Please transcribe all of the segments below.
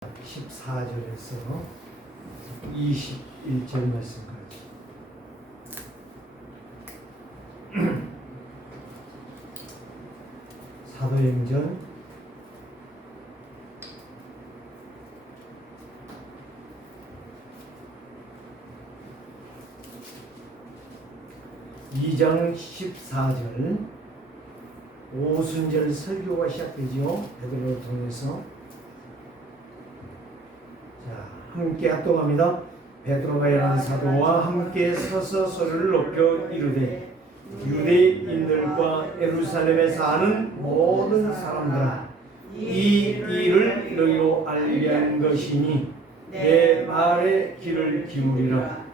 14절에서 21절 말씀까지. 사도행전 2장 14절 오순절 설교가 시작되죠. 베드로를 통해서. 자, 함께 합동합니다. 베드로가 여러 사도와 함께 서서 소리를 높여 이르되 유대인들과 예루살렘에 사는 모든 사람들아, 이 일을 너희로 알게 한 것이니 내 말에 귀를 기울이라.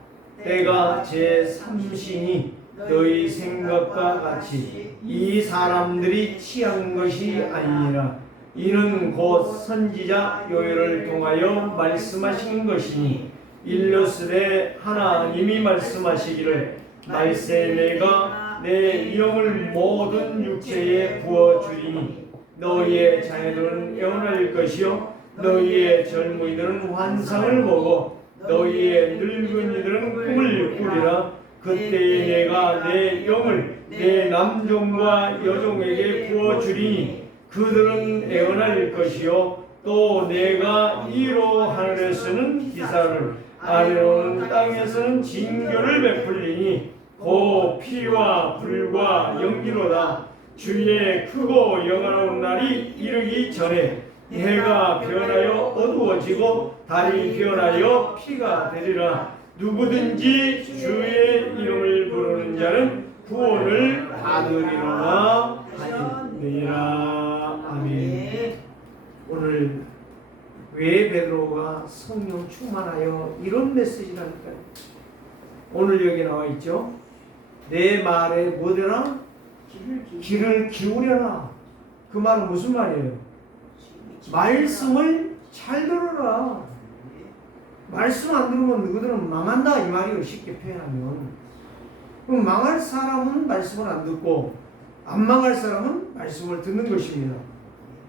때가 제3신이 너희 생각과 같이 이 사람들이 취한 것이 아니니라. 이는 곧 선지자 요엘을 통하여 말씀하신 것이니 일러스되 하나님이 말씀하시기를 말세 내가 내 영을 모든 육체에 부어주리니 너희의 자녀들은 애원할 것이요 너희의 젊은이들은 환상을 보고 너희의 늙은이들은 꿈을 꾸리라. 그때에 내가 내 영을 내 남종과 여종에게 부어주리니 그들은 애원할 것이요 또 내가 이로 하늘에서는 기사를 아래로는 땅에서는 징조를 베풀리니 곧 피와 불과 연기로다. 주의 크고 영화로운 날이 이르기 전에 해가 변하여 어두워지고 달이 변하여 피가 되리라. 누구든지 주의 이름을 부르는 자는 구원을 받으리라 하시니라. 아멘. 오늘 왜 베드로가 성령 충만하여 이런 메시지를 할까요? 오늘 여기 나와 있죠. 내 말에 뭐되라? 귀를 기울여라. 그 말은 무슨 말이에요? 말씀을 잘 들어라. 말씀 안 들으면 너희들은 망한다 이 말이에요. 쉽게 표현하면. 그럼 망할 사람은 말씀을 안 듣고 안 망할 사람은 말씀을 듣는 것입니다.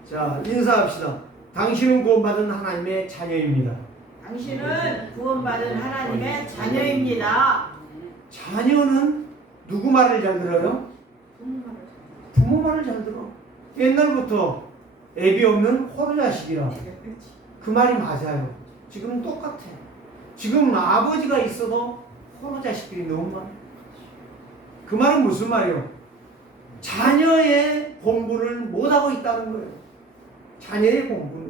자, 인사합시다. 당신은 구원받은 하나님의 자녀입니다. 당신은 구원받은 하나님의 자녀입니다. 자녀는 누구 말을 잘 들어요? 부모 말을 잘 들어. 옛날부터 애비 없는 호로자식이라. 그 말이 맞아요. 지금은 똑같아요. 지금 아버지가 있어도 호로자식들이 너무 많아요. 그 말은 무슨 말이에요? 자녀의 공부를 못하고 있다는 거예요. 자녀의 공부는.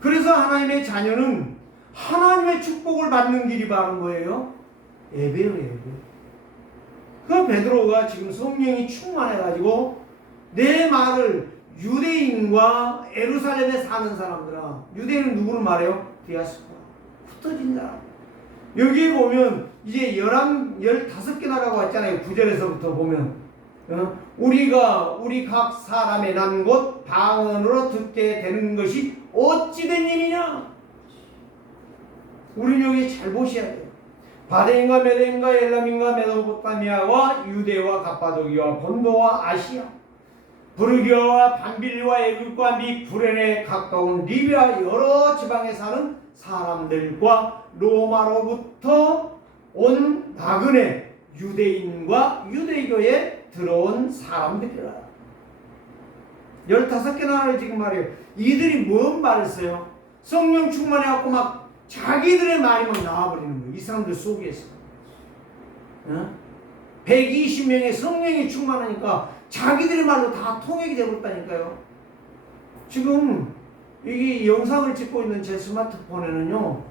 그래서 하나님의 자녀는 하나님의 축복을 받는 길이 바른 거예요. 예배요, 예배. 그 베드로가 지금 성령이 충만해가지고 내 말을 유대인과 예루살렘에 사는 사람들아, 유대인은 누구를 말해요? 디아스포라, 흩어진 사람. 여기 보면 이제 15개 나라고 했잖아요. 9절에서부터 보면 우리가 우리 각 사람의 난 곳 방언으로 듣게 되는 것이 어찌 된 일이냐? 우리 여기 잘 보셔야 돼요. 바데인과 메데인과 엘람인과 메소포타미아와 유대와 갑바도기와 본도와 아시아, 부르기아와 밤빌리와 애굽과 미 구레네 가까운 리비아 여러 지방에 사는 사람들과 로마로부터 온 나그네 유대인과 유대교에 들어온 사람들이라. 15개 나라를 지금 말해요. 이들이 뭔 말을 써요? 성령 충만해갖고 막 자기들의 말이 막 나와버리는 거예요. 이 사람들 속에서. 120명의 성령이 충만하니까 자기들의 말로 다 통역이 되어버렸다니까요. 지금 이 영상을 찍고 있는 제 스마트폰에는요,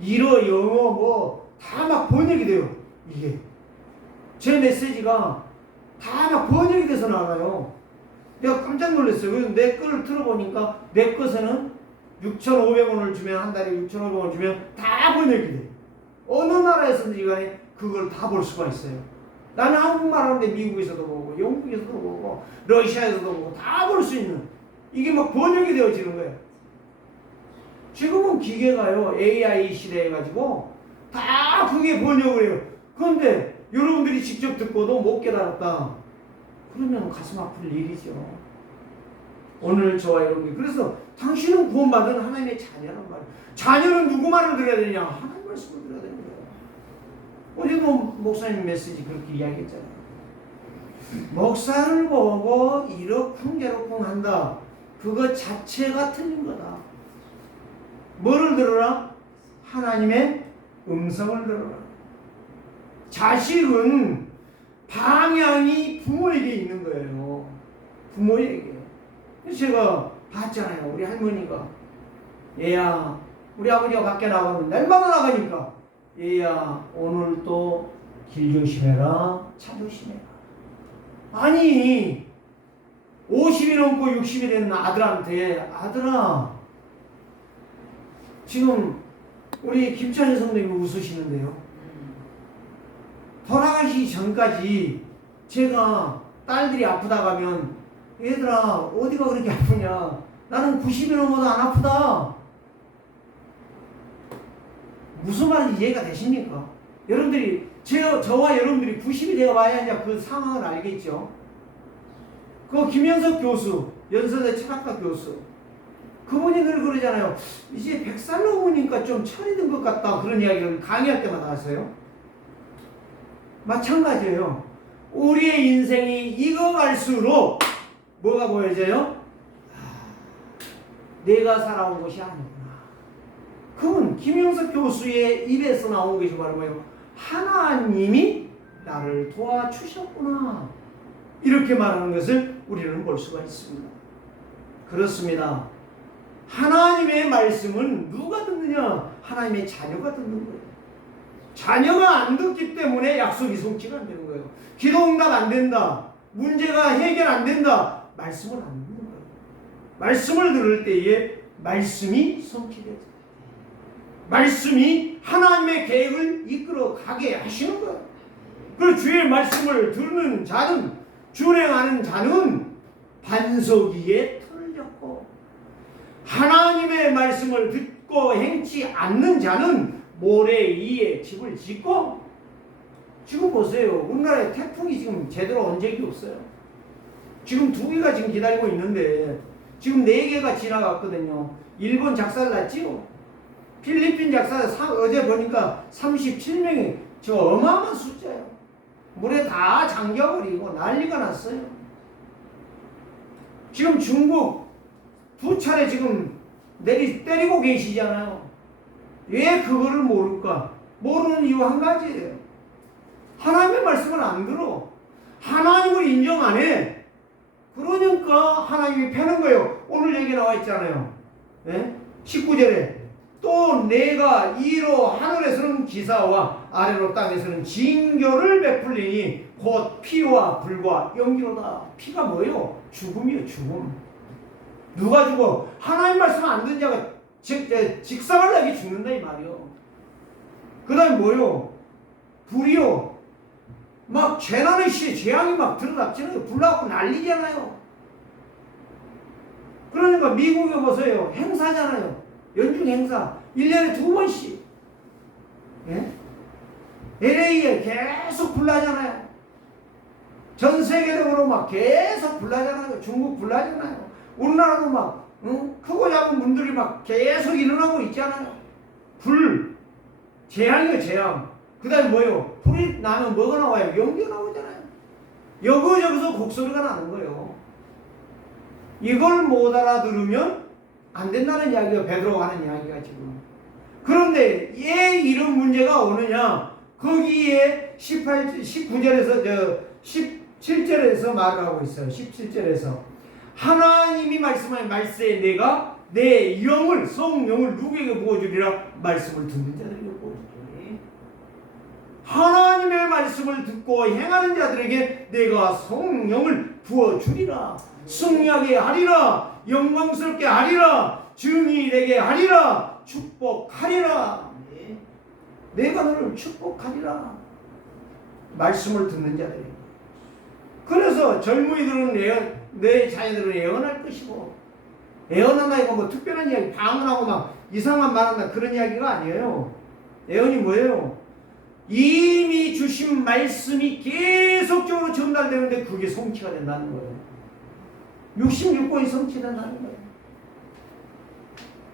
일어, 영어 뭐 다 막 번역이 돼요. 이게 제 메시지가 다 막 번역이 돼서 나와요. 내가 깜짝 놀랐어요. 그래서 내 거를 들어보니까 내 것에는 6,500원을 주면, 한 달에 6,500원을 주면 다 번역이 돼. 어느 나라에서든지 간에 그걸 다 볼 수가 있어요. 나는 한국말 하는데 미국에서도 보고 영국에서도 보고 러시아에서도 보고 다 볼 수 있는, 이게 막 번역이 되어지는 거예요. 지금은 기계가요, AI 시대 해가지고 다 그게 번역을 해요. 그런데 여러분들이 직접 듣고도 못 깨달았다 그러면 가슴 아플 일이죠. 오늘 저와 여러분이. 그래서 당신은 구원받은 하나님의 자녀란 말이에요. 자녀는 누구 말을 들어야 되냐? 하나님 말씀을 들어야 되는 거예요. 어제도 목사님 메시지 그렇게 이야기했잖아요. 목사를 보고 이러쿵저러쿵 한다. 그것 자체가 틀린 거다. 뭐를 들어라? 하나님의 음성을 들어라. 자식은 방향이 부모에게 있는 거예요. 부모에게. 그래서 제가 봤잖아요. 우리 할머니가 얘야, 우리 아버지가 밖에 나가면 날마다 나가니까 얘야, 오늘 또 길 조심해라, 차 조심해라. 아니 50이 넘고 60이 된 아들한테 아들아, 지금 우리 김찬희 선생님이 웃으시는데요. 돌아가시기 전까지 제가 딸들이 아프다 가면 얘들아 어디가 그렇게 아프냐, 나는 90이 넘어도 안 아프다. 무슨 말인지 이해가 되십니까? 여러분들이 저와 여러분들이 90이 되어 봐야 이제 그 상황을 알겠죠. 그 김현석 교수, 연세대 철학과 교수, 그분이 늘 그러잖아요. 이제 100살 넘으니까 좀 철이 든 것 같다, 그런 이야기를 강의할 때마다 하세요. 마찬가지예요. 우리의 인생이 익어갈수록 뭐가 보여져요? 내가 살아온 것이 아니구나. 그건 김영석 교수의 입에서 나온 것이 바로 뭐예요? 하나님이 나를 도와주셨구나. 이렇게 말하는 것을 우리는 볼 수가 있습니다. 그렇습니다. 하나님의 말씀은 누가 듣느냐? 하나님의 자녀가 듣는 거예요. 자녀가 안 듣기 때문에 약속이 성취가 안 되는 거예요. 기도 응답 안 된다, 문제가 해결 안 된다, 말씀을 안 듣는 거예요. 말씀을 들을 때에 말씀이 성취되죠. 말씀이 하나님의 계획을 이끌어 가게 하시는 거예요. 그리고 주의 말씀을 듣는 자는, 준행하는 자는 반석 위에 틀을 졌고, 하나님의 말씀을 듣고 행치 않는 자는 모래 위에 집을 짓고. 지금 보세요. 우리나라에 태풍이 지금 제대로 온 적이 없어요. 지금 2개가 지금 기다리고 있는데 지금 4개가 지나갔거든요. 일본 작살났지요. 필리핀 작살, 어제 보니까 37명이, 저 어마어마한 숫자예요. 물에 다 잠겨버리고 난리가 났어요. 지금 중국 2차례 지금 때리고 계시잖아요. 왜 그거를 모를까? 모르는 이유 한 가지예요. 하나님의 말씀을 안 들어. 하나님을 인정 안 해. 그러니까 하나님이 패는 거예요. 오늘 얘기 나와 있잖아요. 네? 19절에 또 내가 이로 하늘에서는 기사와 아래로 땅에서는 징조를 베풀리니 곧 피와 불과 연기로다. 피가 뭐예요? 죽음이요, 죽음. 누가 죽어? 하나님 말씀 안 듣는 자가 직사를 나게 죽는다 이 말이요. 그 다음에 뭐요? 불이요. 막 재난의 시에 재앙이 막 들어닥치는 거, 불나고 난리잖아요. 그러니까 미국에 보세요. 행사잖아요. 연중 행사. 1년에 2번씩. 예? LA에 계속 불나잖아요. 전 세계적으로 막 계속 불나잖아요. 중국 불나잖아요. 우리나라도 막 크고 작은 분들이 막 계속 일어나고 있잖아요. 불, 재앙이요, 재앙. 그 다음에 뭐예요? 불이 나면 뭐가 나와요? 연기가 나오잖아요. 여기저기서 곡소리가 나는 거예요. 이걸 못 알아들으면 안 된다는 이야기가 베드로가 하는 이야기가 지금. 그런데 왜 이런 문제가 오느냐? 거기에 19절에서 17절에서 말을 하고 있어요. 17절에서 하나님이 말씀하신 말씀에 내가 내 영을, 성령을 누구에게 부어주리라? 말씀을 듣는 자들에게 부어주리라. 하나님의 말씀을 듣고 행하는 자들에게 내가 성령을 부어주리라. 승리하게 하리라. 영광스럽게 하리라. 증이 되게 하리라. 축복하리라. 내가 너를 축복하리라. 말씀을 듣는 자들에게. 그래서 젊은이들은 내 자녀들은 예언할 것이고, 예언한다 이거 뭐 특별한 이야기, 방언하고 막 이상한 말한다 그런 이야기가 아니에요. 예언이 뭐예요? 이미 주신 말씀이 계속적으로 전달되는데 그게 성취가 된다는 거예요. 66권이 성취된다는 거예요.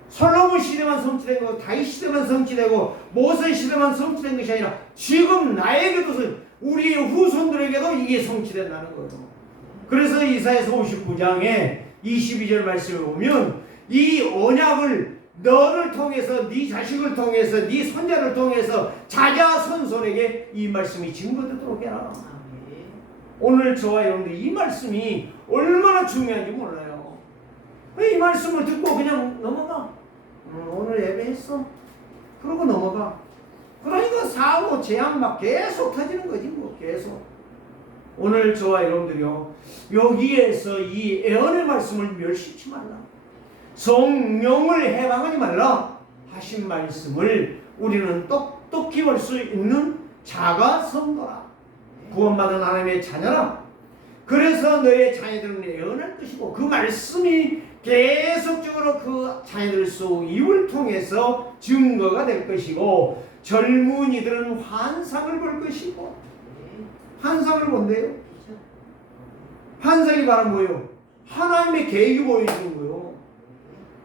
솔로몬 시대만 성취된 거, 다윗 시대만 성취되고 모세 시대만 성취된 것이 아니라 지금 나에게도, 우리의 후손들에게도 이게 성취된다는 거예요. 그래서 이사야서 59장에 22절 말씀을 보면 이 언약을 너를 통해서, 네 자식을 통해서, 네 손자를 통해서 자자손손에게 이 말씀이 증거되도록 해라. 오늘 저와 여러분들 이 말씀이 얼마나 중요한지 몰라요. 이 말씀을 듣고 그냥 넘어가. 오늘 예배했어? 그러고 넘어가. 그러니까 사고 재앙 막 계속 터지는 거지 뭐. 계속. 오늘 저와 여러분들이요, 여기에서 이 예언의 말씀을 멸시치 말라, 성령을 해방하지 말라 하신 말씀을 우리는 똑똑히 볼 수 있는 자가 성도라, 구원받은 하나님의 자녀라. 그래서 너의 자녀들은 예언할 것이고 그 말씀이 계속적으로 그 자녀들 속 입을 통해서 증거가 될 것이고, 젊은이들은 환상을 볼 것이고. 환상을 본대요. 환상이 바로 뭐예요? 하나님의 계획이 보여주는 거예요.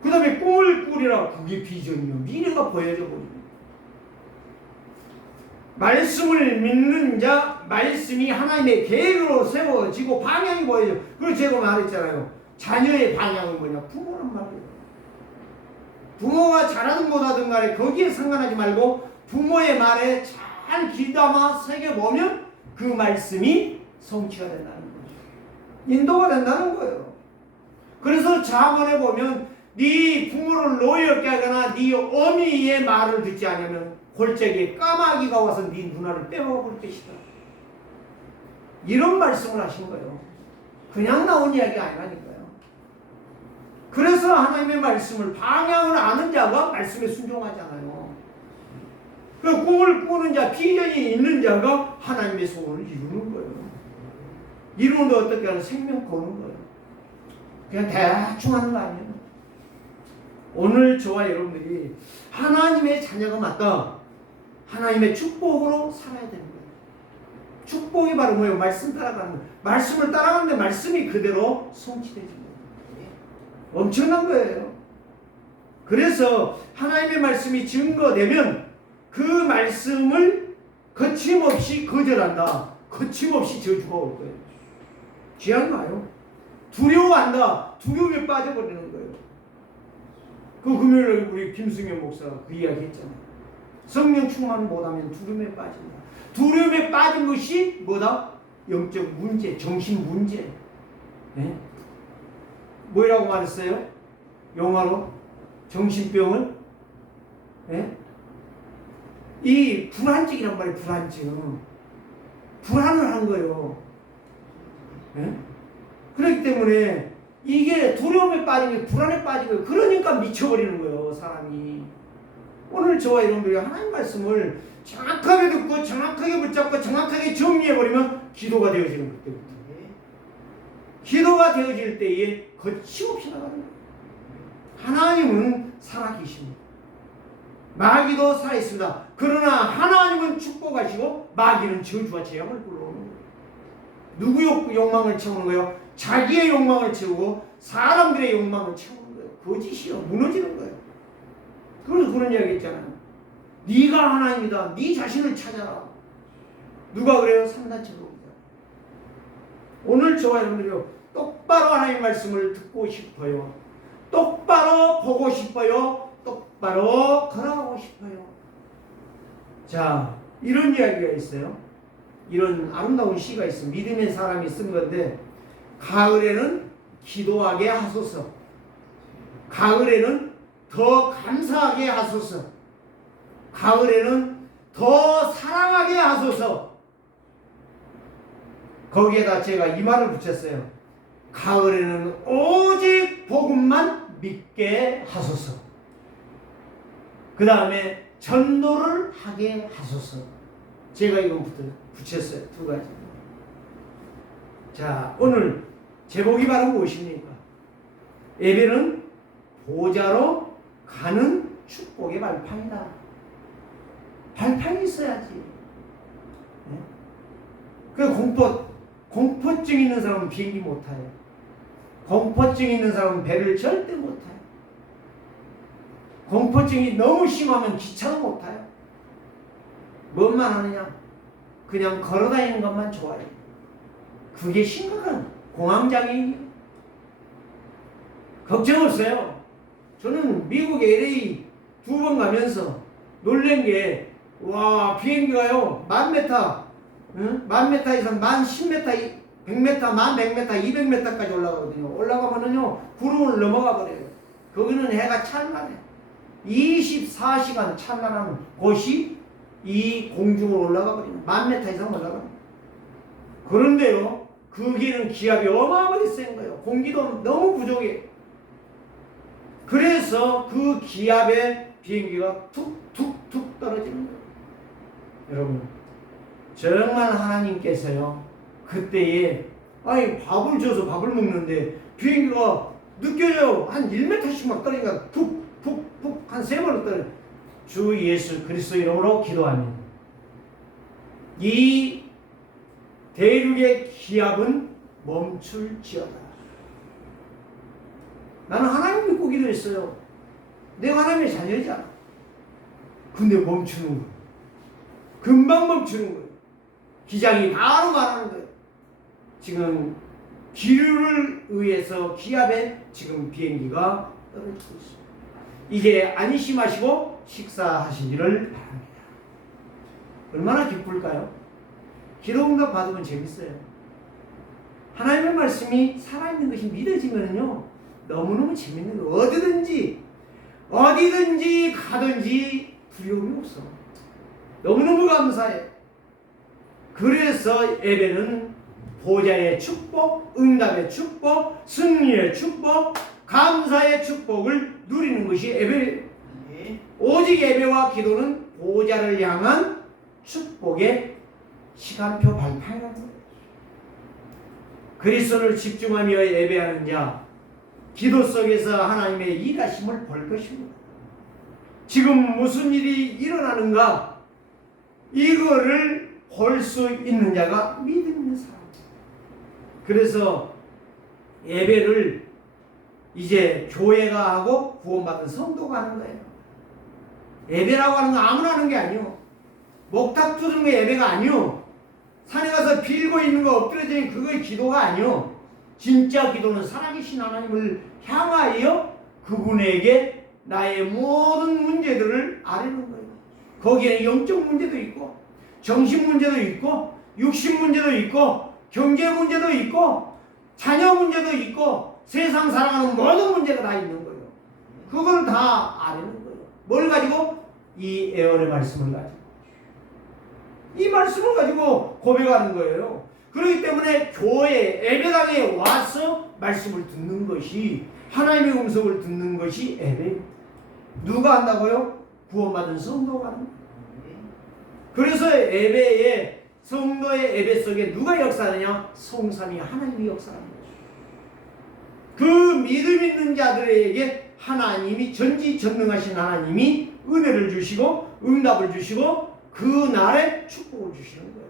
그 다음에 꿈을 꾸리라, 그게 비전이요, 미래가 보여져 버립니다. 말씀을 믿는 자, 말씀이 하나님의 계획으로 세워지고 방향이 보여져. 그래서 제가 말했잖아요. 자녀의 방향은 뭐냐? 부모란 말이에요. 부모가 잘하든 못하든 간에 거기에 상관하지 말고 부모의 말에 잘 귀담아 새겨보면 그 말씀이 성취가 된다는 거죠. 인도가 된다는 거예요. 그래서 잠언에 보면 네 부모를 노엽게 하거나 네 어미의 말을 듣지 않으면 골짜기에 까마귀가 와서 네 누나를 빼먹어볼 것이다. 이런 말씀을 하신 거예요. 그냥 나온 이야기가 아니라니까요. 그래서 하나님의 말씀을, 방향을 아는 자가 말씀에 순종하잖아요. 그 꿈을 꾸는 자, 비전이 있는 자가 하나님의 소원을 이루는 거예요. 이루는데 어떻게 하는? 생명 거는 거예요. 그냥 대충 하는 거 아니에요. 오늘 저와 여러분들이 하나님의 자녀가 맞다, 하나님의 축복으로 살아야 되는 거예요. 축복이 바로 뭐예요? 말씀 따라가는 거예요. 말씀을 따라가는데 말씀이 그대로 성취되는 거예요. 엄청난 거예요. 그래서 하나님의 말씀이 증거되면 그 말씀을 거침없이 거절한다, 거침없이 저주가 올 거예요. 지향 마요. 두려워한다, 두려움에 빠져버리는 거예요. 그 금요일에 우리 김승현 목사가 그 이야기 했잖아요. 성령 충만 못하면 두려움에 빠진다. 두려움에 빠진 것이 뭐다? 영적 문제, 정신 문제. 네? 뭐라고 말했어요? 영화로? 정신병을? 네? 이 불안증이란 말이에요. 불안증. 불안을 한 거예요. 네? 그렇기 때문에 이게 두려움에 빠진 게 불안에 빠진 거예요. 그러니까 미쳐버리는 거예요, 사람이. 오늘 저와 여러분들이 하나님 말씀을 정확하게 듣고 정확하게 붙잡고 정확하게 정리해버리면 기도가 되어지는 그때부터. 기도가 되어질 때에 거침없이 나가는 거예요. 하나님은 살아계십니다. 마귀도 살아있습니다. 그러나 하나님은 축복하시고 마귀는 저주와 재앙을 불러오는 거예요. 누구 욕망을 채우는 거예요? 자기의 욕망을 채우고 사람들의 욕망을 채우는 거예요. 거짓이요, 무너지는 거예요. 그래서 그런 이야기 했잖아요. 네가 하나님이다, 네 자신을 찾아라. 누가 그래요? 삼단체복이다. 오늘 저와 여러분들이요, 똑바로 하나님 말씀을 듣고 싶어요. 똑바로 보고 싶어요. 똑바로 걸어가고 싶어요. 자, 이런 이야기가 있어요. 이런 아름다운 시가 있어요. 믿음의 사람이 쓴 건데, 가을에는 기도하게 하소서, 가을에는 더 감사하게 하소서, 가을에는 더 사랑하게 하소서. 거기에다 제가 이 말을 붙였어요. 가을에는 오직 복음만 믿게 하소서. 그 다음에 전도를 하게 하소서. 제가 이거 붙였어요. 두 가지. 자, 오늘 제목이 바로 무엇입니까? 예배는 보좌로 가는 축복의 발판이다. 발판이 있어야지. 네? 그 공포증 있는 사람은 비행기 못 타요. 공포증 있는 사람은 배를 절대 못 타요. 공포증이 너무 심하면 기차도 못 타요. 뭔만 하느냐? 그냥 걸어다니는 것만 좋아해요. 그게 심각한 공황장애예요. 걱정 없어요. 저는 미국 LA 2번 가면서 놀란 게, 와, 비행기가요, 1000m, 응? 1000m에서 1010m, 100m, 1100m, 200m까지 올라가거든요. 올라가면은요, 구름을 넘어가 버려요. 거기는 해가 찬란해. 24시간 찬란한 곳이 이 공중으로 올라가 버리는 10,000m 이상 올라가. 그런데요, 거기는 기압이 어마어마하게 센 거예요. 공기도 너무 부족해. 그래서 그 기압에 비행기가 툭툭툭 떨어지는 거예요. 여러분, 정말 하나님께서요, 그때에 아니 밥을 줘서 밥을 먹는데 비행기가 느껴져요. 한 1m씩만 떨어지니까 푹푹푹 한 3번을 떨어져. 주 예수 그리스도 이름으로 기도하면 이 대륙의 기압은 멈출지어다. 나는 하나님 믿고 기도했어요. 내가 하나님의 자녀잖아. 근데 멈추는 거예요. 금방 멈추는 거예요. 기장이 바로 말하는 거예요. 지금 기류를 의해서 기압에 지금 비행기가 떨어지고 있습니다. 이제 안심하시고 식사하시기를 바랍니다. 얼마나 기쁠까요? 기도응답 받으면 재밌어요. 하나님의 말씀이 살아있는 것이 믿어지면요, 너무너무 재밌는 거예요. 어디든지 가든지 두려움이 없어. 너무너무 감사해. 그래서 예배는 보좌의 축복, 응답의 축복, 승리의 축복, 감사의 축복을 누리는 것이 예배예요. 오직 예배와 기도는 보좌를 향한 축복의 시간표 발판이라는 거예요. 그리스도를 집중하며 예배하는 자, 기도 속에서 하나님의 일하심을 볼 것입니다. 지금 무슨 일이 일어나는가, 이거를 볼 수 있는 자가 믿음 있는 사람. 그래서 예배를 이제 교회가 하고 구원받은 성도가 하는 거예요. 예배라고 하는 거 아무나 하는 게 아니요. 목탁 두는 게 예배가 아니요. 산에 가서 빌고 있는 거 엎드려지는 그거의 기도가 아니요. 진짜 기도는 살아계신 하나님을 향하여 그분에게 나의 모든 문제들을 아뢰는 거예요. 거기에 영적 문제도 있고, 정신 문제도 있고, 육신 문제도 있고, 경제 문제도 있고, 자녀 문제도 있고, 세상 살아가는 모든 문제가 다 있는 거예요. 그걸 다 아뢰는 거예요. 뭘 가지고? 이 애언의 말씀을 가지고. 이 말씀을 가지고 고백하는 거예요. 그렇기 때문에 교회 예배당에 와서 말씀을 듣는 것이, 하나님의 음성을 듣는 것이 예배입니다. 누가 한다고요? 구원받은 성도가 하는 거예요. 그래서 예배에, 성도의 예배 속에 누가 역사하느냐? 성삼위 하나님이 역사하는 거예요. 그 믿음 있는 자들에게 하나님이, 전지전능하신 하나님이 은혜를 주시고 응답을 주시고 그 날에 축복을 주시는 거예요.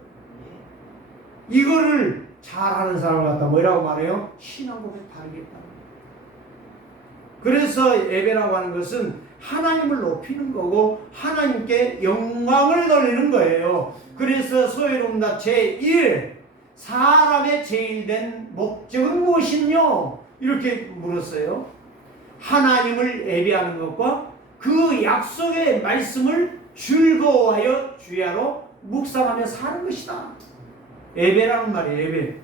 이거를 잘하는 사람을 갖다 뭐라고 말해요? 신앙 고백 다르겠다. 그래서 예배라고 하는 것은 하나님을 높이는 거고 하나님께 영광을 돌리는 거예요. 그래서 소요응답 제1, 사람의 제일된 목적은 무엇이뇨? 이렇게 물었어요. 하나님을 예배하는 것과 그 약속의 말씀을 즐거워하여 주야로 묵상하며 사는 것이다. 예배라는 말이에요. 예배.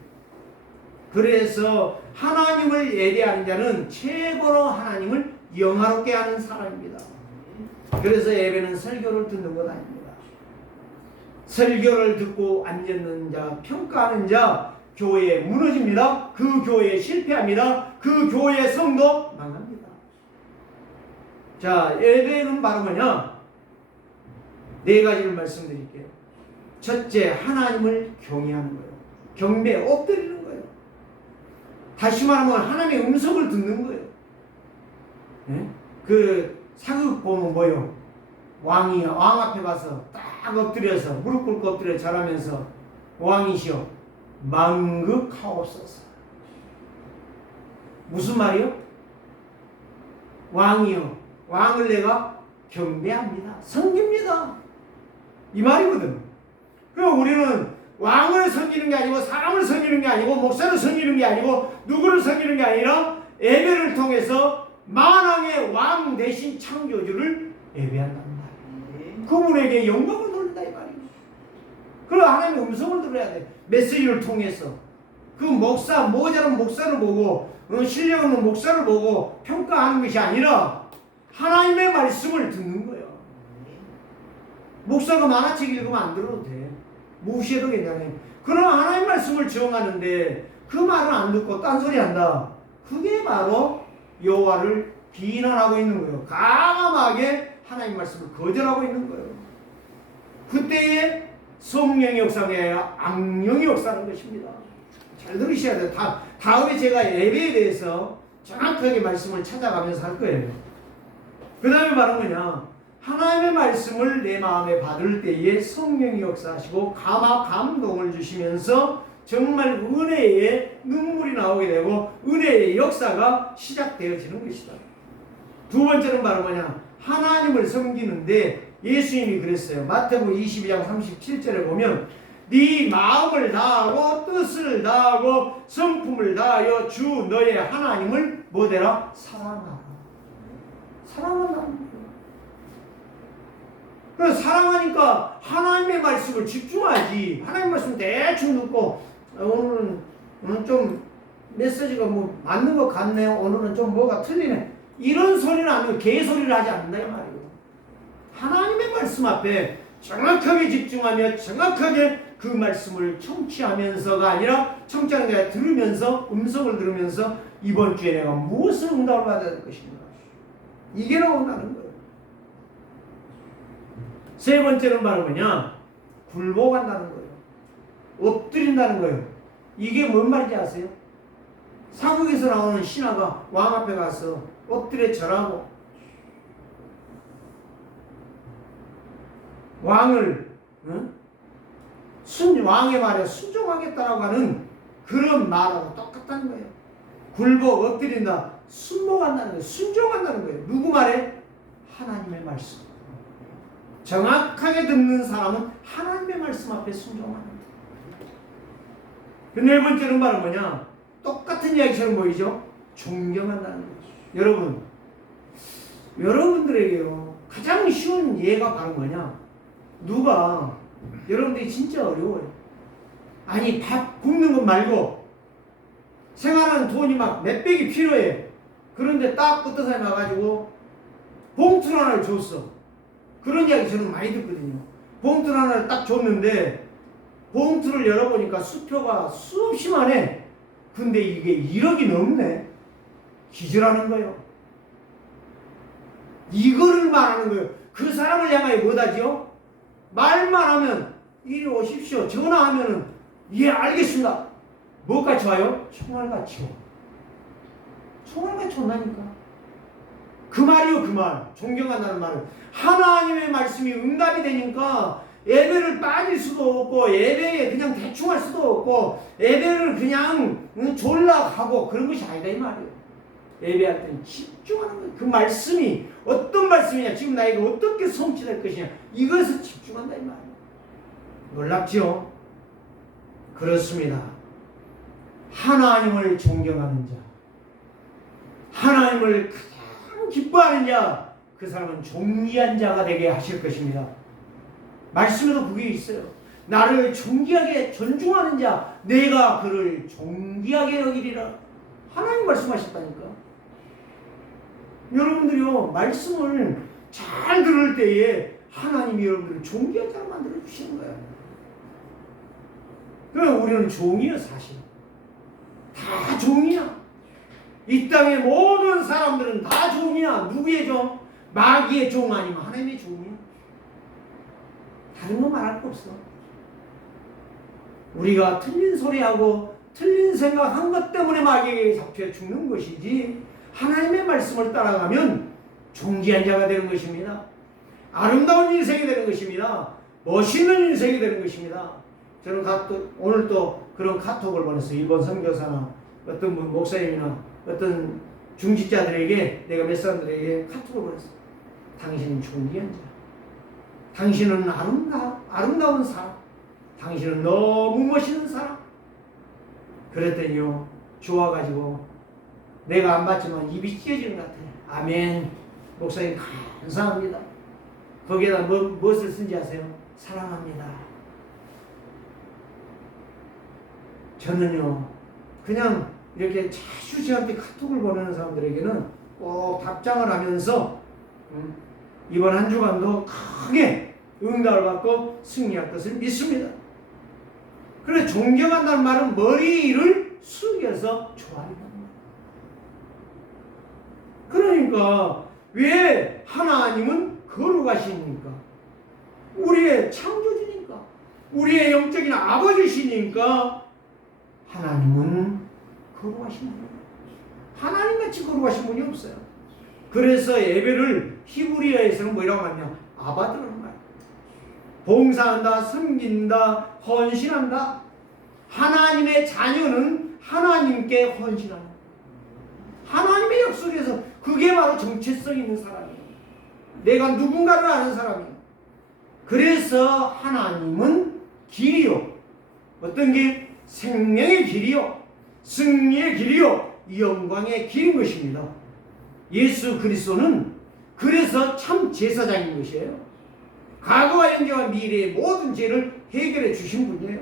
그래서 하나님을 예배하는 자는 최고로 하나님을 영화롭게 하는 사람입니다. 그래서 예배는 설교를 듣는 것 아닙니다. 설교를 듣고 앉는 자, 평가하는 자, 교회에 무너집니다. 그 교회에 실패합니다. 그 교회의 성도 망합니다. 자, 예배는 바로 뭐냐? 4가지를 말씀드릴게요. 첫째, 하나님을 경외하는 거예요. 경배에 엎드리는 거예요. 다시 말하면 하나님의 음성을 듣는 거예요. 네? 그 사극 보면 뭐요? 왕 앞에 가서 딱 엎드려서 무릎 꿇고 엎드려 절하면서 왕이시여 만극하옵소서. 무슨 말이요? 왕이요. 왕을 내가 경배합니다. 섬깁니다. 이 말이거든. 그럼 우리는 왕을 섬기는 게 아니고 사람을 섬기는 게 아니고 목사를 섬기는 게 아니고 누구를 섬기는 게 아니라 예배를 통해서 만왕의 왕 대신 창조주를 예배한단 말이에요. 그분에게 영광을 돌린다 이 말이에요. 그리고 하나님의 음성을 들어야 돼. 메시지를 통해서 그 목사 모자란 목사를 보고 신뢰 없는 목사를 보고 평가하는 것이 아니라 하나님의 말씀을 듣는 거예요. 목사가 만화책 읽으면 안 들어도 돼. 무시해도 괜찮아요. 그러나 하나님 말씀을 정하는데 그 말은 안 듣고 딴소리 한다. 그게 바로 여호와를 비난하고 있는 거예요. 강함하게 하나님 말씀을 거절하고 있는 거예요. 그때에 성령의 역사가 아니라 악령의 역사는 것입니다. 잘 들으셔야 돼요. 다음에 제가 예배에 대해서 정확하게 말씀을 찾아가면서 할 거예요. 그 다음에 바로 뭐냐? 하나님의 말씀을 내 마음에 받을 때에 성령이 역사하시고 감동을 주시면서 정말 은혜의 눈물이 나오게 되고 은혜의 역사가 시작되어지는 것이다. 두 번째는 바로 뭐냐? 하나님을 섬기는데 예수님이 그랬어요. 마태복음 22장 37절에 보면 네 마음을 다하고 뜻을 다하고 성품을 다하여 주 너의 하나님을 뭐되라? 사랑하라. 사랑한다는 거예요. 그래서 사랑하니까 하나님의 말씀을 집중하지. 하나님의 말씀 대충 듣고 오늘은 좀 메시지가 뭐 맞는 것 같네요. 오늘은 좀 뭐가 틀리네. 이런 소리는 안 하고 개소리를 하지 않는다 이 말이에요. 하나님의 말씀 앞에 정확하게 집중하며 정확하게 그 말씀을 청취하면서가 아니라 청취하는 게 아니라 들으면서 음성을 들으면서 이번 주에 내가 무엇을 응답을 받아야 될 것인가. 이게 나온다는 거예요. 세 번째는 바로 뭐냐? 굴복한다는 거예요. 엎드린다는 거예요. 이게 뭔 말인지 아세요? 사극에서 나오는 신하가 왕 앞에 가서 엎드려 절하고 왕을 왕의 말에 순종하겠다라고 하는 그런 말하고 똑같다는 거예요. 굴복, 엎드린다, 순복한다는 거예요. 순종한다는 거예요. 누구 말에? 하나님의 말씀. 정확하게 듣는 사람은 하나님의 말씀 앞에 순종하는 거예요. 그 네 번째는 바로 뭐냐? 똑같은 이야기처럼 보이죠? 존경한다는 거죠. 여러분들에게요 가장 쉬운 예가 바로 뭐냐? 누가 여러분들이 진짜 어려워요. 아니 밥 굶는 것 말고 생활하는 돈이 막 몇백이 필요해. 그런데 딱 어떤 사람이 와가지고 봉투 하나를 줬어. 그런 이야기 저는 많이 듣거든요. 봉투 하나를 딱 줬는데 봉투를 열어보니까 수표가 수없이 많네. 근데 이게 1억이 넘네. 기절하는 거예요. 이거를 말하는 거예요. 그 사람을 향하여 뭐다지요? 말만 하면 이리 오십시오. 전화하면은 예 알겠습니다. 뭐같이 와요? 총알같이 와. 총알같이 온다니까. 그 말이요 그 말. 존경한다는 말은 하나님의 말씀이 응답이 되니까 예배를 빠질 수도 없고 예배에 그냥 대충 할 수도 없고 예배를 그냥 졸라 하고 그런 것이 아니다 이 말이에요. 예배할 때는 집중하는 거예요. 그 말씀이 어떤 말씀이냐, 지금 나에게 어떻게 성취될 것이냐, 이것을 집중한다 이 말이에요. 놀랍지요? 그렇습니다. 하나님을 존경하는 자, 하나님을 가장 기뻐하는 자, 그 사람은 존귀한 자가 되게 하실 것입니다. 말씀에도 그게 있어요. 나를 존귀하게 존중하는 자, 내가 그를 존귀하게 여기리라. 하나님 말씀하셨다니까. 여러분들이요 말씀을 잘 들을 때에 하나님이 여러분들을 존귀한 자로 만들어 주시는 거예요. 그러니까 우리는 종이야. 사실 다 종이야. 이 땅의 모든 사람들은 다 종이야. 누구의 종? 마귀의 종 아니면 하나님의 종이야. 다른 거 말할 거 없어. 우리가 틀린 소리하고 틀린 생각한 것 때문에 마귀에게 잡혀 죽는 것이지, 하나님의 말씀을 따라가면 존귀한 자가 되는 것입니다. 아름다운 인생이 되는 것입니다. 멋있는 인생이 되는 것입니다. 저는 오늘 또 그런 카톡을 보냈어요. 일본 선교사나 어떤 분 목사님이나 어떤 중직자들에게 내가 몇 사람들에게 카톡을 보냈어. 당신은 존귀한 자. 당신은 아름다운 사람. 당신은 너무 멋있는 사람. 그랬더니요, 좋아가지고 내가 안 봤지만 입이 찢어지는 것 같아요. 아멘. 목사님 감사합니다. 거기에다 무엇을 쓴지 아세요? 사랑합니다. 저는요, 그냥 이렇게 자주 저한테 카톡을 보내는 사람들에게는 꼭 답장을 하면서 이번 한 주간도 크게 응답을 받고 승리할 것을 믿습니다. 그래, 존경한다는 말은 머리를 숙여서 좋아한다는 말. 그러니까 왜 하나님은 거룩하시니까? 우리의 창조주니까, 우리의 영적인 아버지시니까 하나님은 거룩하신 분이에요. 하나님같이 거룩하신 분이 없어요. 그래서 예배를 히브리어에서는 뭐라고 하냐? 아바드라는 말. 봉사한다, 섬긴다, 헌신한다. 하나님의 자녀는 하나님께 헌신한다. 하나님의 역속에서 그게 바로 정체성 있는 사람이에요. 내가 누군가를 아는 사람이에요. 그래서 하나님은 길이요. 어떤 길? 생명의 길이요. 승리의 길이요. 영광의 길인 것입니다. 예수 그리스도는 그래서 참 제사장인 것이에요. 과거와 현재와 미래의 모든 죄를 해결해 주신 분이에요.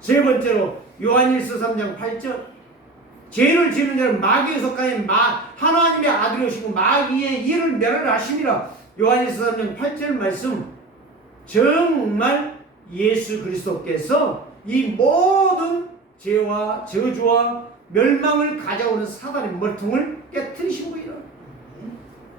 세 번째로 요한일서 3장 8절, 죄를 지는 자는 마귀에 속하여 하나님의 아들이시고 마귀의 일을 멸하심이라. 요한일서 3장 8절 말씀, 정말 예수 그리스도께서 이 모든 죄와 저주와 멸망을 가져오는 사단의 머리통을 깨뜨리신 분이라.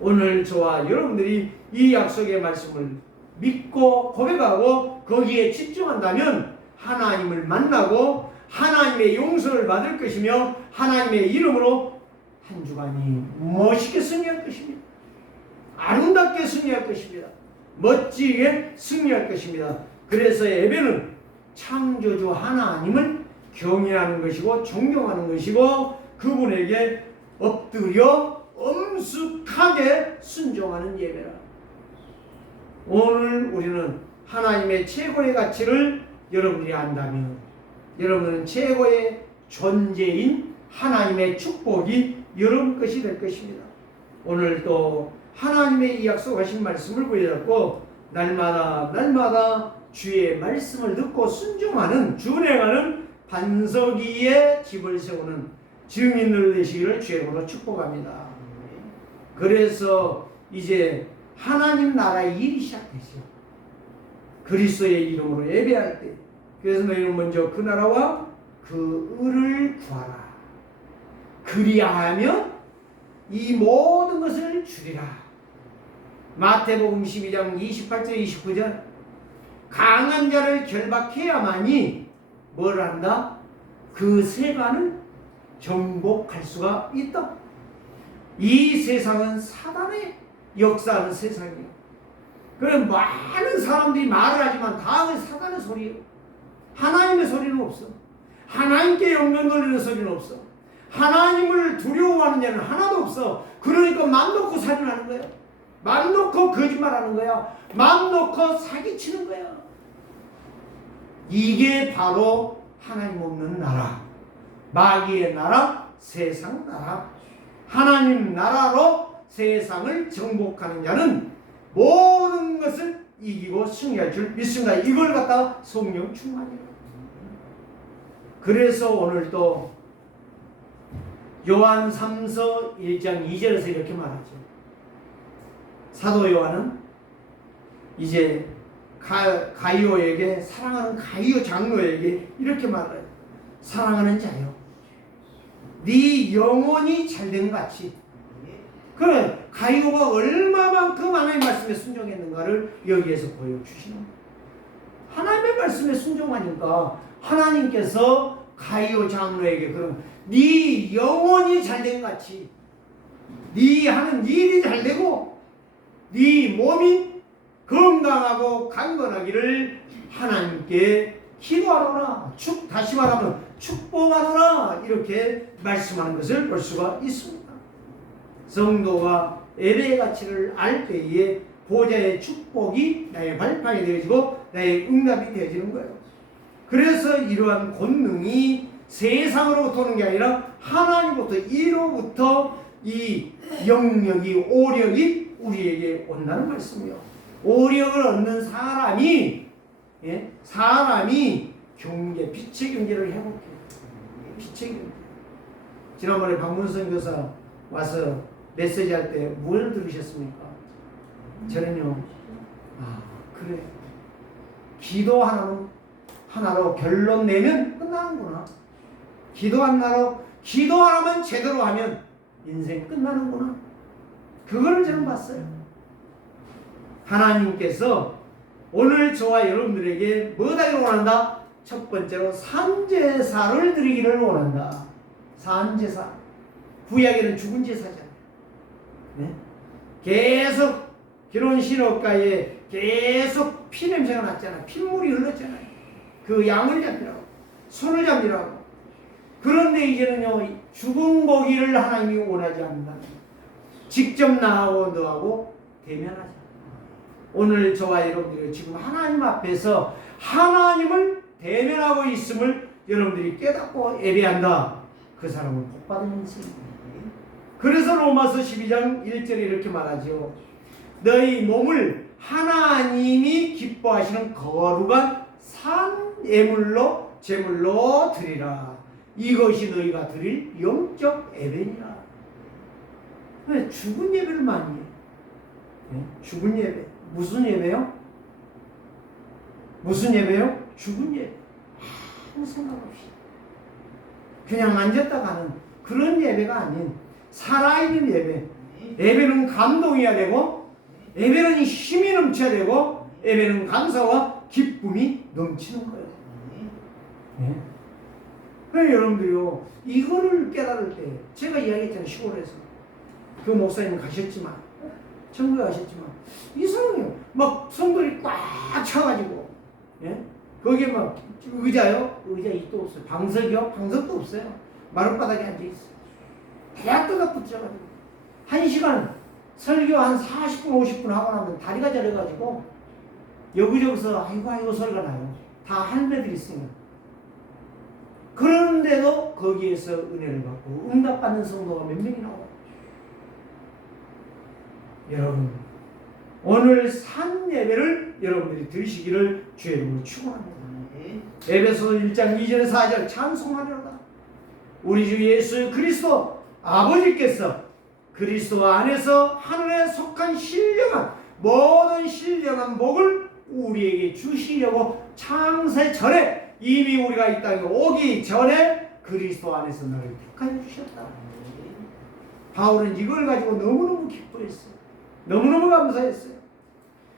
오늘 저와 여러분들이 이 약속의 말씀을 믿고 고백하고 거기에 집중한다면 하나님을 만나고 하나님의 용서를 받을 것이며 하나님의 이름으로 한 주간이 멋있게 승리할 것입니다. 아름답게 승리할 것입니다. 멋지게 승리할 것입니다. 그래서 예배는 창조주 하나님을 경외하는 것이고 존경하는 것이고 그분에게 엎드려 엄숙하게 순종하는 예배라. 오늘 우리는 하나님의 최고의 가치를 여러분들이 안다면 여러분은 최고의 존재인 하나님의 축복이 여러분 것이 될 것입니다. 오늘 또 하나님의 이 약속하신 말씀을 붙잡고 날마다 주의 말씀을 듣고 순종하는 준행하는 반석이의 집을 세우는 증인들 되시기를 주의 이름으로 축복합니다. 그래서 이제 하나님 나라의 일이 시작되죠. 그리스도의 이름으로 예배할 때. 그래서 너희는 먼저 그 나라와 그 의를 구하라. 그리하면 이 모든 것을 주리라. 마태복음 12장 28절 29절, 강한 자를 결박해야만이 뭘 한다? 그 세간을 정복할 수가 있다. 이 세상은 사단의 역사하는 세상이에요. 그럼 많은 사람들이 말을 하지만 다 사단의 소리예요. 하나님의 소리는 없어. 하나님께 영광 돌리는 소리는 없어. 하나님을 두려워하는 자는 하나도 없어. 그러니까 맘 놓고 살인하는 거야. 맘 놓고 거짓말하는 거야. 맘 놓고 사기치는 거야. 이게 바로 하나님 없는 나라, 마귀의 나라, 세상 나라. 하나님 나라로 세상을 정복하는 자는 모든 것을 이기고 승리할 줄 믿습니다. 이걸 갖다가 성령 충만이에요. 그래서 오늘 또 요한 3서 1장 2절에서 이렇게 말하죠. 사도 요한은 이제 가이오에게, 사랑하는 가이오 장로에게 이렇게 말해요. 사랑하는 자여, 네 영혼이 잘된 같이. 그래, 가이오가 얼마만큼 하나님의 말씀에 순종했는가를 여기에서 보여주시는 거예요. 하나님의 말씀에 순종하니까 하나님께서 가이오 장로에게 그럼 네 영혼이 잘된 같이, 네 하는 일이 잘되고 네 몸이 건강하고 강건하기를 하나님께 기도하노라. 다시 말하면 축복하노라. 이렇게 말씀하는 것을 볼 수가 있습니다. 성도가 예배의 가치를 알 때에 보좌의 축복이 나의 발판이 되어지고 나의 응답이 되어지는 거예요. 그래서 이러한 권능이 세상으로부터 오는 게 아니라 하나님부터, 이로부터 이 영력이, 오력이 우리에게 온다는 말씀이요. 오력을 얻는 사람이 경계, 빛의 경계를 회복해요. 빛의 경계. 지난번에 박문선 교사 와서 메시지 할 때 뭘 들으셨습니까? 저는요, 그래. 기도 하나로 결론 내면 끝나는구나. 기도 하나만 제대로 하면 인생 끝나는구나. 그거를 저는 봤어요. 하나님께서 오늘 저와 여러분들에게 뭐 하기를 원한다? 첫 번째로 산제사를 드리기를 원한다. 산제사. 구약에는 죽은 제사잖아요. 네? 계속 결혼식업가에 계속 피냄새가 났잖아요. 핏물이 흘렀잖아요. 그 양을 잡느라고, 손을 잡느라고. 그런데 이제는요, 죽은 고기를 하나님이 원하지 않는다. 직접 나하고 너하고 대면하자. 오늘 저와 여러분들이 지금 하나님 앞에서 하나님을 대면하고 있음을 여러분들이 깨닫고 예배한다. 그 사람은 복받은 인생입니다. 그래서 로마서 12장 1절에 이렇게 말하죠. 너희 몸을 하나님이 기뻐하시는 거룩한 산 예물로 제물로 드리라. 이것이 너희가 드릴 영적 예배니라. 왜 죽은 예배를 많이 해? 죽은 예배. 무슨 예배요? 무슨 예배요? 죽은 예배. 아무 생각 없이 그냥 앉았다 가는 그런 예배가 아닌 살아있는 예배. 예배는 감동이어야 되고, 예배는 힘이 넘쳐야 되고, 예배는 감사와 기쁨이 넘치는 거예요. 네? 그래서 여러분들요, 이거를 깨달을 때, 제가 이야기했잖아요, 시골에서. 그 목사님 가셨지만, 천국에 가셨지만, 이상해요. 막 성도들이 꽉 차가지고, 예? 거기에 막 의자요? 의자 있도 없어요. 방석이요? 방석도 없어요. 마룻바닥에 앉아있어요. 대학교가 붙여가지고 1시간 설교 한 40분 50분 하고 나면 다리가 저려가지고 여기저기서 아이고 소리가 나요. 다 할매들이 있으니까. 그런데도 거기에서 은혜를 받고 응답받는 성도가 몇 명이 나와요. 여러분, 오늘 산 예배를 여러분들이 드리시기를 주의 이름으로 축원합니다. 에베소 1장 2절 4절 찬송하리로다. 우리 주 예수 그리스도 아버지께서 그리스도 안에서 하늘에 속한 신령한 모든 신령한 복을 우리에게 주시려고 창세 전에 이미 우리가 이 땅에 오기 전에 그리스도 안에서 너를 택하여 주셨다. 바울은 이걸 가지고 너무너무 기뻐했어요. 너무너무 감사했어요.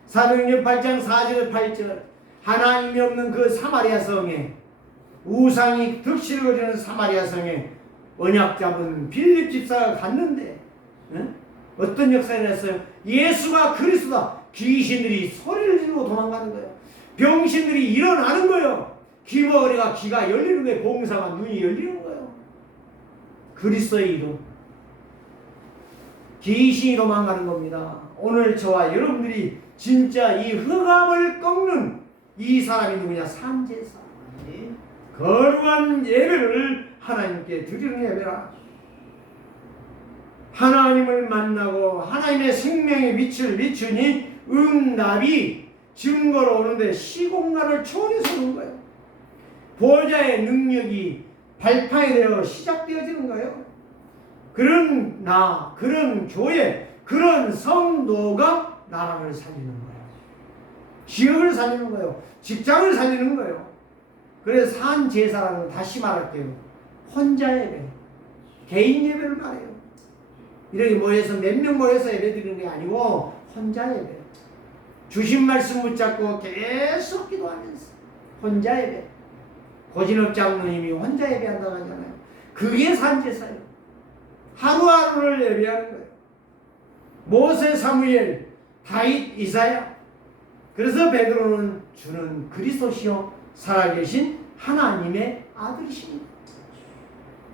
사도행전 8장 4절 8절 하나님이 없는 그 사마리아 성에 우상이 득실을 거리는 사마리아 성에 언약 잡은 빌립 집사가 갔는데 어떤 역사를 했어요? 예수가 그리스도다. 귀신들이 소리를 지르고 도망가는 거예요. 병신들이 일어나는 거예요. 귀머거리가 귀가 열리는 거예요. 봉사가 눈이 열리는 거예요. 그리스도의 이름. 귀신이 도망가는 겁니다. 오늘 저와 여러분들이 진짜 이 흑암을 꺾는 이 사람이 누구냐? 산제사. 거룩한 예배를 하나님께 드리는 예배라. 하나님을 만나고 하나님의 생명의 빛을 비추니 응답이 증거로 오는데 시공간을 초월해서 오는 거예요. 보좌의 능력이 발판이 되어 시작되어지는 거예요. 그런 그런 교회, 그런 성도가 나라를 살리는 거예요. 지역을 살리는 거예요. 직장을 살리는 거예요. 그래서 산제사라는 건 다시 말할게요. 혼자 예배, 개인 예배를 말해요. 이렇게 모여서 몇 명 모여서 예배 드리는 게 아니고 혼자 예배. 주신 말씀 붙잡고 계속 기도하면서 혼자 예배. 고진업 장로님이 혼자 예배한다고 하잖아요. 그게 산제사예요. 하루하루를 예배하는 거예요. 모세, 사무엘, 다윗, 이사야. 그래서 베드로는 주는 그리스도시요 살아계신 하나님의 아들이십니다.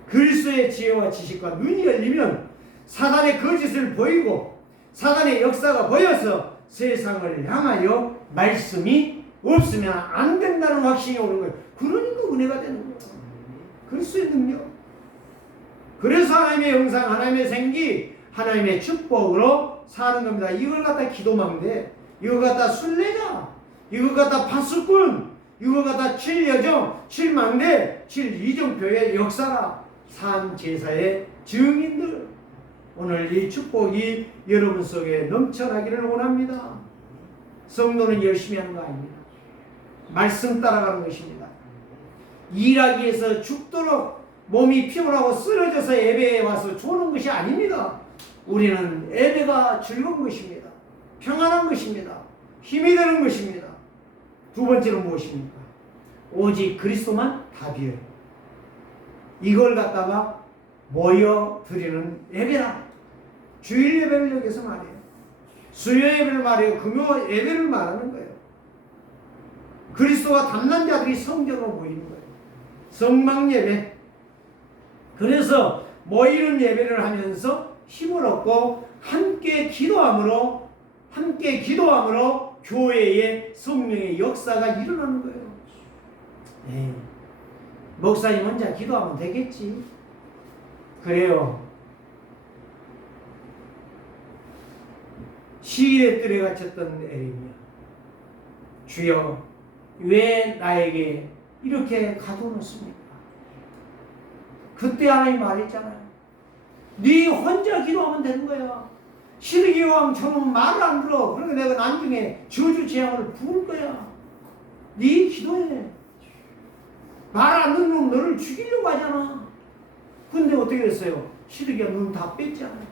그리스도의 지혜와 지식과 눈이 열리면 사단의 거짓을 보이고 사단의 역사가 보여서 세상을 향하여 말씀이 없으면 안 된다는 확신이 오는 거예요. 그러니까 은혜가 되는 거예요. 그리스도의 능력. 그래서 하나님의 형상, 하나님의 생기, 하나님의 축복으로 사는 겁니다. 이걸 갖다 기도망대, 이걸 갖다 순례자, 이걸 갖다 파수꾼, 이걸 갖다 칠여정, 칠망대, 칠이정표의 역사라. 산 제사의 증인들. 오늘 이 축복이 여러분 속에 넘쳐나기를 원합니다. 성도는 열심히 하는 거 아닙니다. 말씀 따라가는 것입니다. 일하기 위해서 죽도록 몸이 피곤하고 쓰러져서 예배에 와서 조는 것이 아닙니다. 우리는 예배가 즐거운 것입니다. 평안한 것입니다. 힘이 되는 것입니다. 두 번째는 무엇입니까? 오직 그리스도만 답이에요. 이걸 갖다가 모여 드리는 예배라. 주일 예배를 여기서 말해요. 수요 예배를 말해요. 금요 예배를 말하는 거예요. 그리스도가 담난 자들이 성전으로 모이는 거예요. 성막 예배. 그래서 모이는 예배를 하면서 힘을 얻고 함께 기도함으로 교회의 성령의 역사가 일어나는 거예요. 네. 목사님 혼자 기도하면 되겠지. 그래요. 시일의 뜰에 갇혔던 에레미야. 주여 왜 나에게 이렇게 가둬놓습니까? 그때 하나님 말했잖아요. 네 혼자 기도하면 되는 거야. 시드기 왕 저놈 말을 안 들어. 그러니까 내가 나중에 저주 재앙을 부을 거야. 네 기도해. 말 안 듣는 놈 너를 죽이려고 하잖아. 근데 어떻게 됐어요? 시드기가 눈 다 뺐잖아요.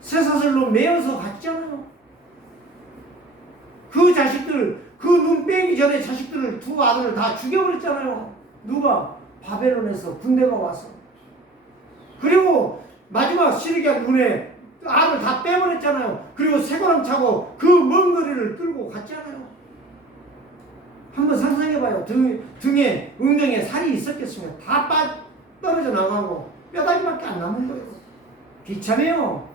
쇠사슬로 매어서 갔잖아요. 그 자식들, 그 눈 빼기 전에 자식들을 두 아들을 다 죽여버렸잖아요. 누가? 바벨론에서 군대가 와서. 그리고 마지막 시드기야 눈에 아들 다 빼버렸잖아요. 그리고 쇠고랑 차고 그 먼 거리를 끌고 갔잖아요. 한번 상상해봐요. 등에 웅덩이에 살이 있었겠으면 다 떨어져 나가고 뼈다귀밖에 안 남은 거예요. 비참해요.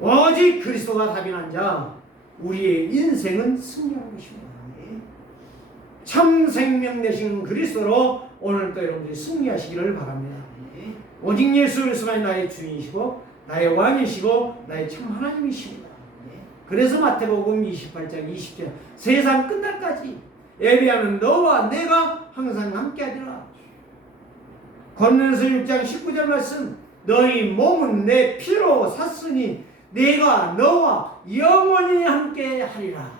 오직 그리스도가 답이 난 자, 우리의 인생은 승리하는 것입니다. 참 생명 되신 그리스도로 오늘도 여러분들이 승리하시기를 바랍니다. 오직 예수 그리스도만이 나의 주인이시고 나의 왕이시고 나의 참 하나님이십니다. 그래서 마태복음 28장 20절 세상 끝날까지 예배하는 너와 내가 항상 함께하리라. 권면서 6장 19절 말씀 너희 몸은 내 피로 샀으니 내가 너와 영원히 함께하리라.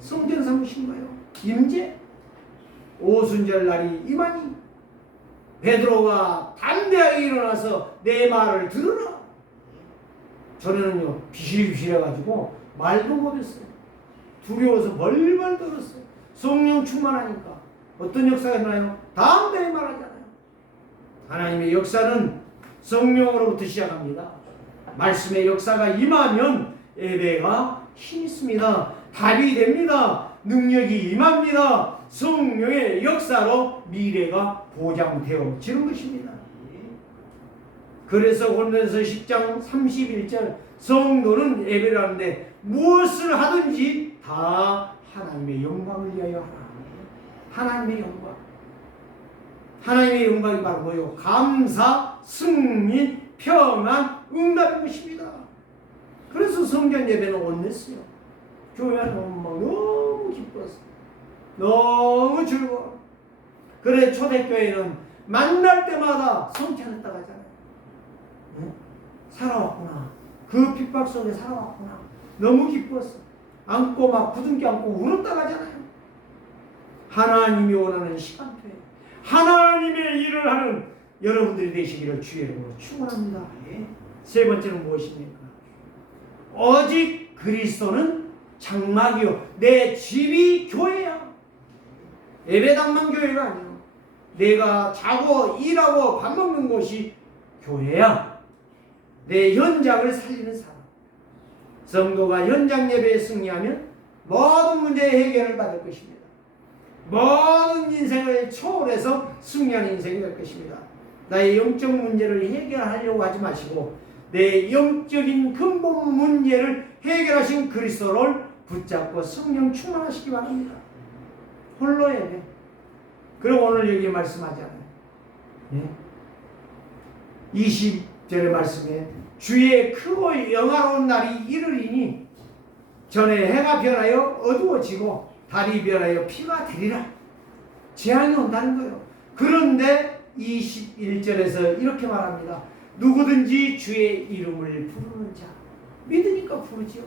성전 삼으신 거예요. 임재 오순절 날이 이만이 베드로가 담대하게 일어나서 내 말을 들으라. 전에는요 비실비실해가지고 말도 못했어요. 두려워서 벌벌 떨었어요. 성령 충만하니까 어떤 역사가 있나요? 담대히 말하잖아요. 하나님의 역사는 성령으로부터 시작합니다. 말씀의 역사가 임하면 예배가 힘 있습니다. 답이 됩니다. 능력이 임합니다. 성령의 역사로 미래가 보장되어지는 것입니다. 그래서 고린도전서 10장 31절 성도는 예배를 하는데 무엇을 하든지 다 하나님의 영광을 위하여 하라. 하나님의 영광. 하나님의 영광이 바로 뭐예요? 감사, 승리, 평안, 응답인 것입니다. 그래서 성전 예배는 온냈어요. 교회는 너무 기뻤어. 너무 즐거워. 그래 초대교회는 만날 때마다 성찬했다고 하잖아요. 응? 살아왔구나. 그 핍박 속에 살아왔구나. 너무 기뻤어. 안고 막 부둥켜 안고 울었다고 하잖아요. 하나님이 원하는 시간표에 하나님의 일을 하는 여러분들이 되시기를 주의 이름으로 축원합니다. 세 번째는 무엇입니까? 오직 그리스도는 장막이요 내 집이 교회야. 예배당만 교회가 아니에요. 내가 자고 일하고 밥 먹는 곳이 교회야. 내 현장을 살리는 사람. 성도가 현장 예배에 승리하면 모든 문제의 해결을 받을 것입니다. 모든 인생을 초월해서 승리하는 인생이 될 것입니다. 나의 영적 문제를 해결하려고 하지 마시고 내 영적인 근본 문제를 해결하신 그리스도를 붙잡고 성령 충만하시기 바랍니다. 홀로 예배. 그리고 오늘 여기 말씀하잖아요. 예? 20절의 말씀에 주의 크고 영화로운 날이 이르리니 전에 해가 변하여 어두워지고 달이 변하여 피가 되리라. 재앙이 온다는 거예요. 그런데 21절에서 이렇게 말합니다. 누구든지 주의 이름을 부르는 자. 믿으니까 부르지요.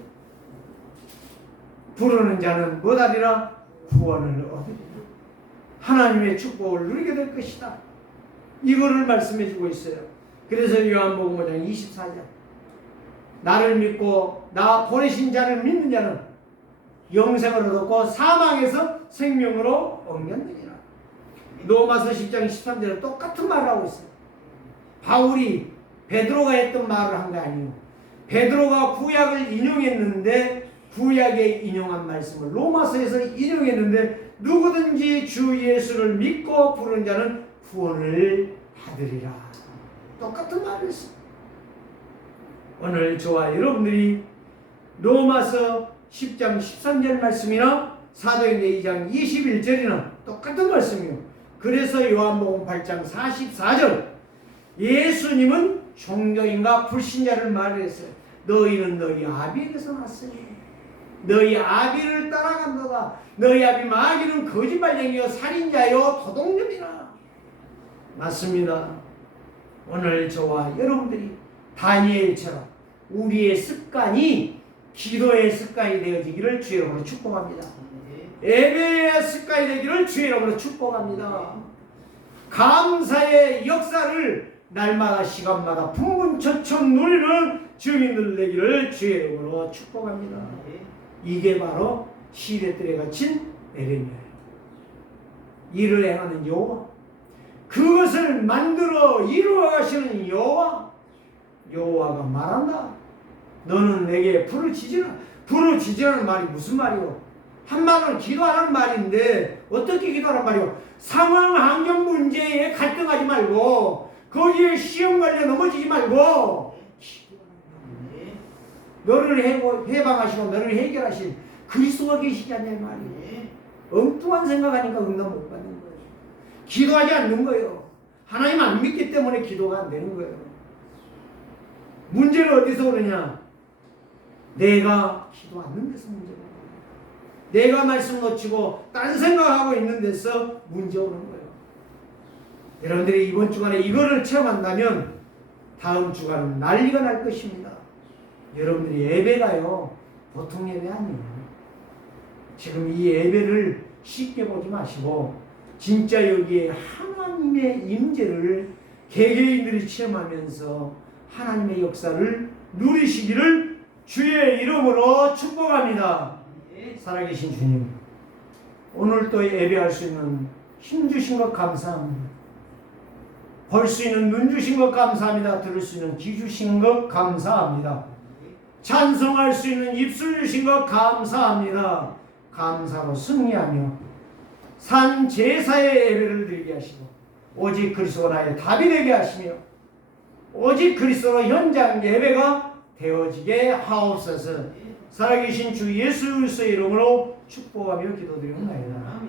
부르는 자는 뭐하리라? 구원을 얻으리라. 하나님의 축복을 누리게 될 것이다. 이거를 말씀해 주고 있어요. 그래서 요한복음 5장 24절 나를 믿고 나 보내신 자를 믿는 자는 영생을 얻었고 사망에서 생명으로 옮겼느니라. 로마서 10장 13절에 똑같은 말을 하고 있어요. 바울이 베드로가 했던 말을 한 게 아니에요. 베드로가 구약을 인용했는데 구약에 인용한 말씀을 로마서에서 인용했는데 누구든지 주 예수를 믿고 부르는 자는 구원을 받으리라. 똑같은 말을 했어요. 오늘 저와 여러분들이 로마서 10장 13절 말씀이나 사도행전 2장 21절이나 똑같은 말씀이에요. 그래서 요한복음 8장 44절 예수님은 종교인과 불신자를 말했어요. 너희는 너희 아비에게서 났으니 너희 아비를 따라간도다. 너희 아비 마귀는 거짓말쟁이요 살인자요 도둑놈이라. 맞습니다. 오늘 저와 여러분들이 다니엘처럼 우리의 습관이 기도의 습관이 되어지기를 주의 이름으로 축복합니다. 예배의 습관이 되기를 주의 이름으로 축복합니다. 감사의 역사를 날마다 시간마다 풍문처럼 누리는 증인들 되기를 주의 이름으로 축복합니다. 이게 바로 시대들에 갇힌 에레미야예요. 이를 행하는 여호와, 그것을 만들어 이루어 가시는 여호와가 말한다. 너는 내게 부르짖으라는 말이 무슨 말이오? 한마디로 기도하라는 말인데 어떻게 기도하라는 말이오? 상황 환경 문제에 갈등하지 말고 거기에 시험 걸려 넘어지지 말고 너를 해방하시고 너를 해결하신 그리스도가 계시지 않냐 이 말이에요. 엉뚱한 생각하니까 응답 못 받는 거예요. 기도하지 않는 거예요. 하나님 안 믿기 때문에 기도가 안 되는 거예요. 문제는 어디서 오느냐? 내가 기도 않는 데서 문제가 오는 거예요. 내가 말씀 놓치고 딴 생각하고 있는 데서 문제 오는 거예요. 여러분들이 이번 주간에 이거를 체험한다면 다음 주간은 난리가 날 것입니다. 여러분들이 예배가요 보통 예배 아니에요. 지금 이 예배를 쉽게 보지 마시고 진짜 여기에 하나님의 임재를 개개인들이 체험하면서 하나님의 역사를 누리시기를 주의 이름으로 축복합니다. 살아계신 주님, 오늘 또 예배할 수 있는 힘 주신 것 감사합니다. 볼 수 있는 눈 주신 것 감사합니다. 들을 수 있는 귀 주신 것 감사합니다. 찬송할 수 있는 입술 주신 것 감사합니다. 감사로 승리하며 산 제사의 예배를 드리게 하시고 오직 그리스도가 나의 답이 되게 하시며 오직 그리스도로 현장 예배가 되어지게 하옵소서. 살아계신 주 예수 그리스도의 이름으로 축복하며 기도드리옵나이다.